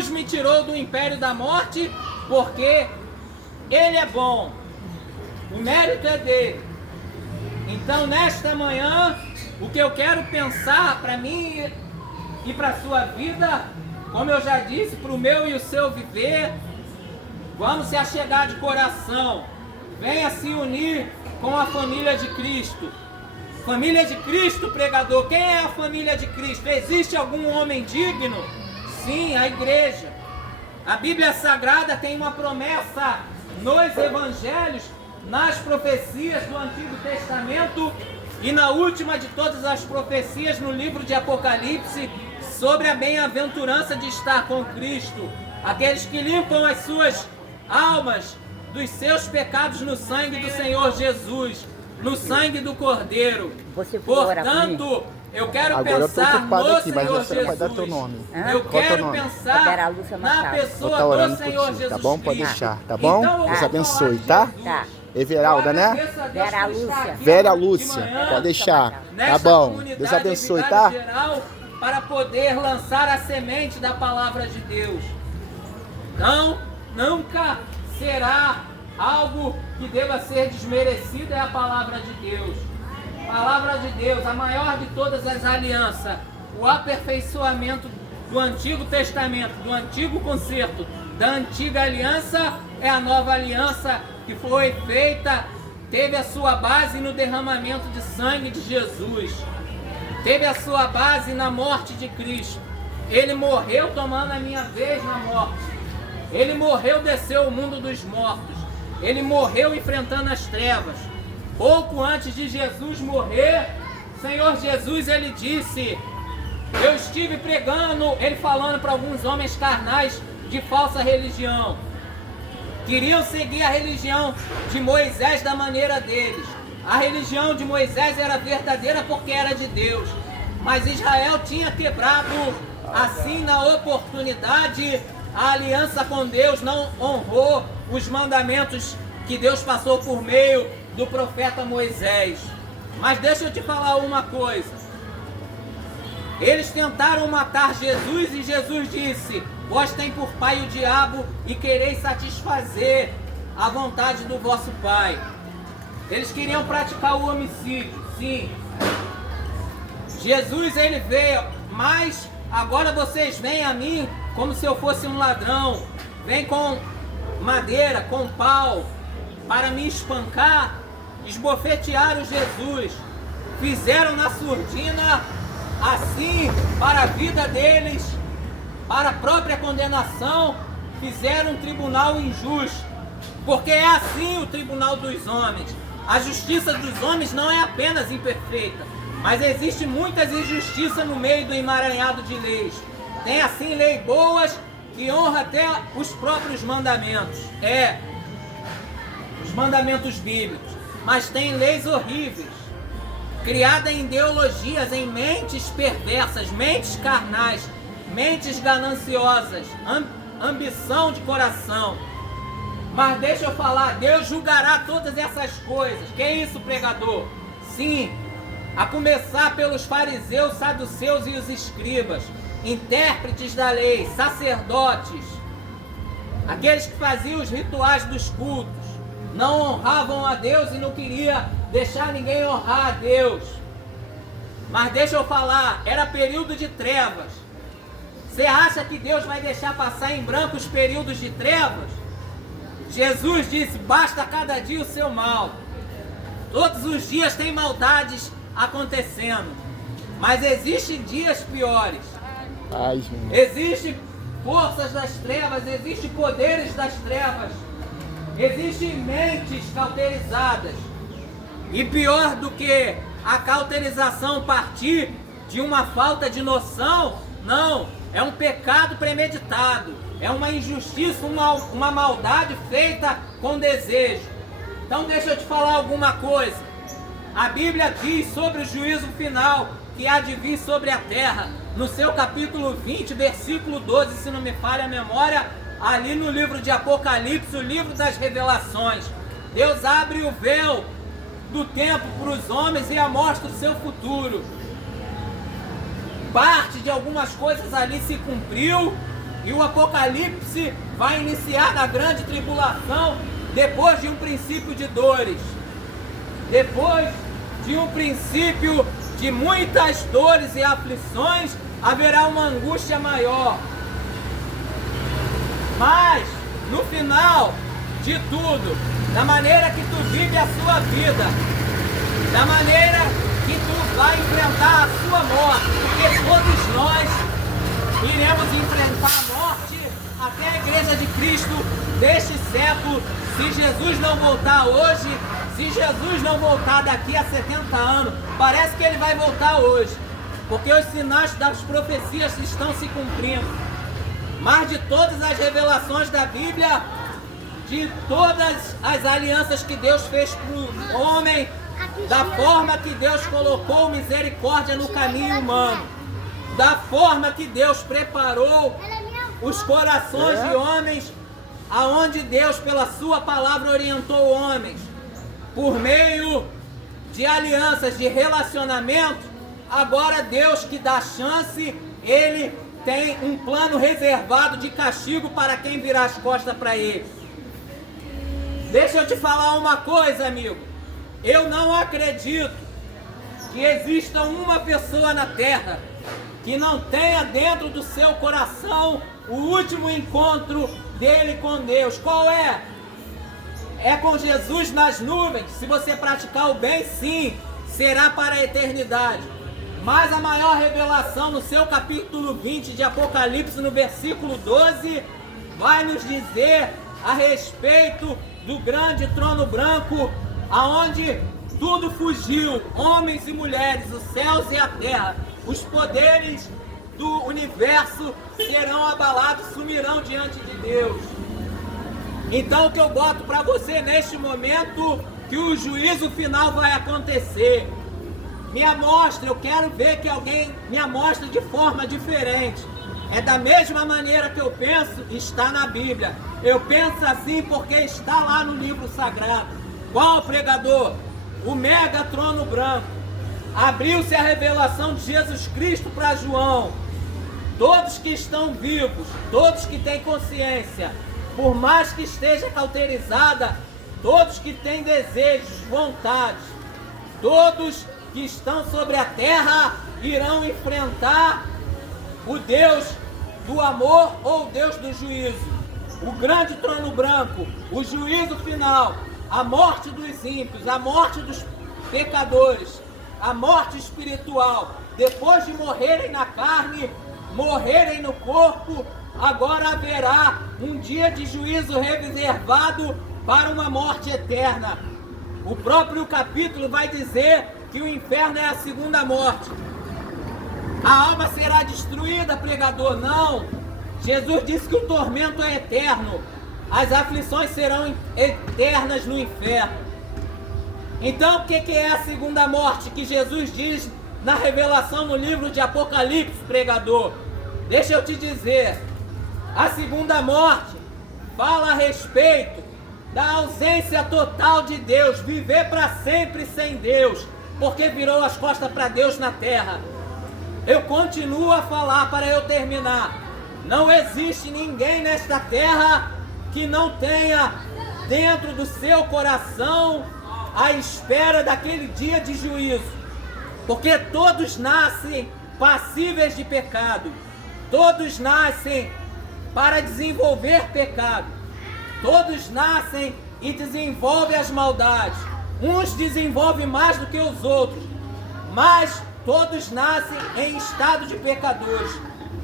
Jesus me tirou do império da morte porque Ele é bom. O mérito é dele. Então, nesta manhã, o que eu quero pensar para mim e para a sua vida, como eu já disse, para o meu e o seu viver, vamos se achegar de coração. Venha se unir com a família de Cristo. Família de Cristo, pregador. Quem é a família de Cristo? Existe algum homem digno? Sim, a igreja. A Bíblia Sagrada tem uma promessa nos evangelhos, nas profecias do Antigo Testamento e na última de todas as profecias, no livro de Apocalipse, sobre a bem-aventurança de estar com Cristo. Aqueles que limpam as suas almas dos seus pecados no sangue do Senhor Jesus, no sangue do Cordeiro. Portanto, eu quero pensar no Senhor Jesus. Vai dar teu nome. Eu quero pensar na pessoa do Senhor Jesus. Tá bom? Pode deixar, tá bom? Então, Deus abençoe, tá? Tá. Everalda, né? Vera Lúcia. Vera Lúcia, pode deixar. Tá bom. Deus abençoe, tá? Para poder lançar a semente da palavra de Deus. Não, nunca será algo que deva ser desmerecido, é a palavra de Deus. Palavra de Deus, a maior de todas as alianças, o aperfeiçoamento do Antigo Testamento, do Antigo Concerto, da Antiga Aliança, é a nova aliança que foi feita, teve a sua base no derramamento de sangue de Jesus, teve a sua base na morte de Cristo. Ele morreu tomando a minha vez na morte, ele morreu, desceu o mundo dos mortos, ele morreu enfrentando as trevas. Pouco antes de Jesus morrer, Senhor Jesus, ele disse: eu estive pregando, ele falando para alguns homens carnais de falsa religião, queriam seguir a religião de Moisés da maneira deles. A religião de Moisés era verdadeira porque era de Deus, mas Israel tinha quebrado, assim, na oportunidade, a aliança com Deus, não honrou os mandamentos que Deus passou por meio do profeta Moisés. Mas deixa eu te falar uma coisa. Eles tentaram matar Jesus e Jesus disse: vós tem por pai o diabo e quereis satisfazer a vontade do vosso pai. Eles queriam praticar o homicídio, sim. Jesus, ele veio, mas agora vocês vêm a mim como se eu fosse um ladrão. Vem com madeira, com pau, para me espancar. Esbofetearam Jesus, fizeram na surdina, assim, para a vida deles, para a própria condenação, fizeram um tribunal injusto, porque é assim o tribunal dos homens. A justiça dos homens não é apenas imperfeita, mas existe muitas injustiças no meio do emaranhado de leis. Tem assim leis boas que honram até os próprios mandamentos, os mandamentos bíblicos. Mas tem leis horríveis, criadas em ideologias, em mentes perversas, mentes carnais, mentes gananciosas, ambição de coração. Mas deixa eu falar, Deus julgará todas essas coisas. Que é isso, pregador? Sim, a começar pelos fariseus, saduceus e os escribas, intérpretes da lei, sacerdotes, aqueles que faziam os rituais dos cultos, não honravam a Deus e não queria deixar ninguém honrar a Deus. Mas deixa eu falar, era período de trevas. Você acha que Deus vai deixar passar em branco os períodos de trevas? Jesus disse: basta cada dia o seu mal. Todos os dias tem maldades acontecendo, mas existem dias piores. Existem forças das trevas, existem poderes das trevas, existem mentes cauterizadas. E pior do que a cauterização partir de uma falta de noção, não, é um pecado premeditado, é uma injustiça, uma maldade feita com desejo. Então deixa eu te falar alguma coisa. A Bíblia diz sobre o juízo final que há de vir sobre a terra, no seu capítulo 20, versículo 12, se não me falha a memória, ali no livro de Apocalipse, o livro das revelações. Deus abre o véu do tempo para os homens e mostra o seu futuro. Parte de algumas coisas ali se cumpriu E o Apocalipse vai iniciar na grande tribulação depois de um princípio de dores. Depois de um princípio de muitas dores e aflições, haverá uma angústia maior. Mas, no final de tudo, da maneira que tu vive a sua vida, da maneira que tu vai enfrentar a sua morte, porque todos nós iremos enfrentar a morte até a igreja de Cristo deste século, se Jesus não voltar hoje, se Jesus não voltar daqui a 70 anos, parece que ele vai voltar hoje, porque os sinais das profecias estão se cumprindo. Mas de todas as revelações da Bíblia, de todas as alianças que Deus fez para o homem, da forma que Deus colocou misericórdia no caminho humano, da forma que Deus preparou os corações de homens, aonde Deus pela sua palavra orientou homens, por meio de alianças, de relacionamento. Agora Deus que dá chance, Ele tem um plano reservado de castigo para quem virar as costas para Ele. Deixa eu te falar uma coisa, amigo. Eu não acredito que exista uma pessoa na terra que não tenha dentro do seu coração o último encontro dele com Deus. Qual é? É com Jesus nas nuvens. Se você praticar o bem, sim, será para a eternidade. Mas a maior revelação no seu capítulo 20 de Apocalipse, no versículo 12, vai nos dizer a respeito do grande trono branco, aonde tudo fugiu, homens e mulheres, os céus e a terra, os poderes do universo serão abalados, sumirão diante de Deus. Então o que eu boto para você neste momento, que o juízo final vai acontecer. Me amostre, eu quero ver que alguém me amostre de forma diferente. É da mesma maneira que eu penso, está na Bíblia. Eu penso assim porque está lá no livro sagrado. Qual pregador? O mega trono branco. Abriu-se a revelação de Jesus Cristo para João. Todos que estão vivos, todos que têm consciência, por mais que esteja cauterizada, todos que têm desejos, vontades, todos que estão sobre a terra irão enfrentar o Deus do amor ou o Deus do juízo. O grande trono branco, o juízo final, a morte dos ímpios, a morte dos pecadores, a morte espiritual. Depois de morrerem na carne, morrerem no corpo, agora haverá um dia de juízo reservado para uma morte eterna. O próprio capítulo vai dizer que o inferno é a segunda morte. A alma será destruída, pregador? Não. Jesus disse que o tormento é eterno. As aflições serão eternas no inferno. Então o que é a segunda morte que Jesus diz na revelação no livro de Apocalipse, pregador? Deixa eu te dizer. A segunda morte fala a respeito da ausência total de Deus, viver para sempre sem Deus, porque virou as costas para Deus na terra. Eu continuo a falar para eu terminar. Não existe ninguém nesta terra que não tenha dentro do seu coração a espera daquele dia de juízo, porque todos nascem passíveis de pecado, todos nascem para desenvolver pecado, todos nascem e desenvolvem as maldades. Uns desenvolvem mais do que os outros, mas todos nascem em estado de pecadores.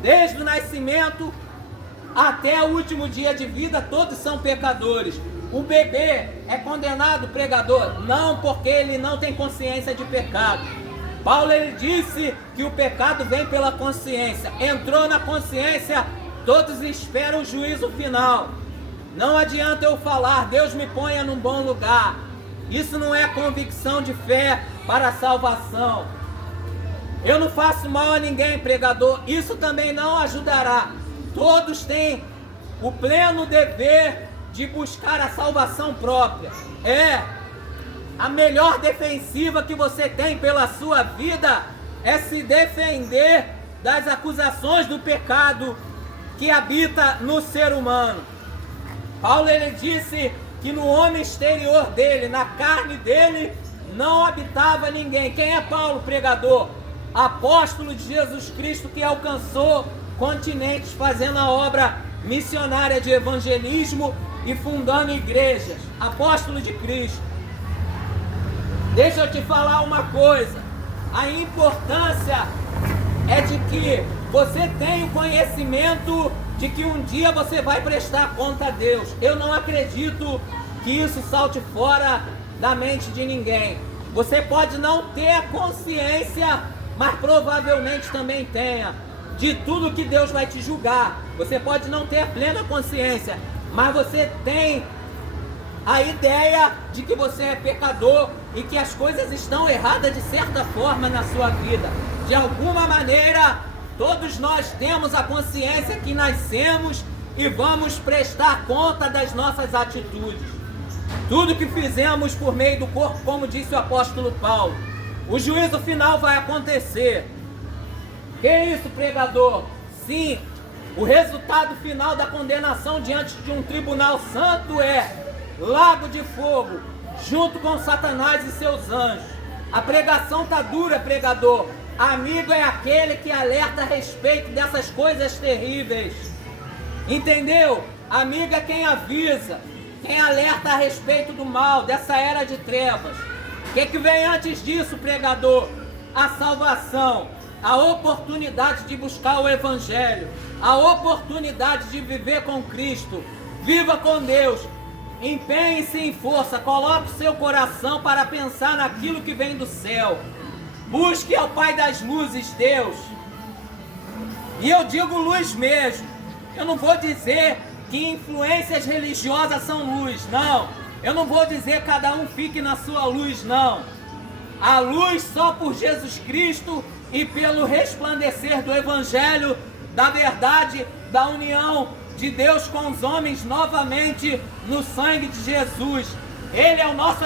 Desde o nascimento até o último dia de vida, todos são pecadores. O bebê é condenado, pregador? Não, porque ele não tem consciência de pecado. Paulo, ele disse que o pecado vem pela consciência. Entrou na consciência, todos esperam o juízo final. Não adianta eu falar, Deus me ponha num bom lugar. Isso não é convicção de fé para a salvação. Eu não faço mal a ninguém, pregador. Isso também não ajudará. Todos têm o pleno dever de buscar a salvação própria. A melhor defensiva que você tem pela sua vida é se defender das acusações do pecado que habita no ser humano. Paulo, ele disse que no homem exterior dele, na carne dele, não habitava ninguém. Quem é Paulo, pregador? Apóstolo de Jesus Cristo, que alcançou continentes fazendo a obra missionária de evangelismo e fundando igrejas. Apóstolo de Cristo. Deixa eu te falar uma coisa. A importância é de que você tenha o conhecimento de que um dia você vai prestar conta a Deus. Eu não acredito que isso salte fora da mente de ninguém. Você pode não ter a consciência, mas provavelmente também tenha, de tudo que Deus vai te julgar. Você pode não ter a plena consciência, mas você tem a ideia de que você é pecador e que as coisas estão erradas de certa forma na sua vida. De alguma maneira, todos nós temos a consciência que nascemos e vamos prestar conta das nossas atitudes. Tudo que fizemos por meio do corpo, como disse o apóstolo Paulo. O juízo final vai acontecer. Que isso, pregador? Sim, o resultado final da condenação diante de um tribunal santo é lago de fogo, junto com Satanás e seus anjos. A pregação tá dura, pregador. Amigo é aquele que alerta a respeito dessas coisas terríveis. Entendeu? Amigo é quem avisa, quem alerta a respeito do mal, dessa era de trevas. O que vem antes disso, pregador? A salvação, a oportunidade de buscar o Evangelho, a oportunidade de viver com Cristo. Viva com Deus. Empenhe-se em força, coloque o seu coração para pensar naquilo que vem do céu. Busque ao Pai das luzes, Deus. E eu digo luz mesmo. Eu não vou dizer que influências religiosas são luz, não. Eu não vou dizer cada um fique na sua luz, não. A luz só por Jesus Cristo e pelo resplandecer do Evangelho, da verdade, da união de Deus com os homens novamente no sangue de Jesus. Ele é o nosso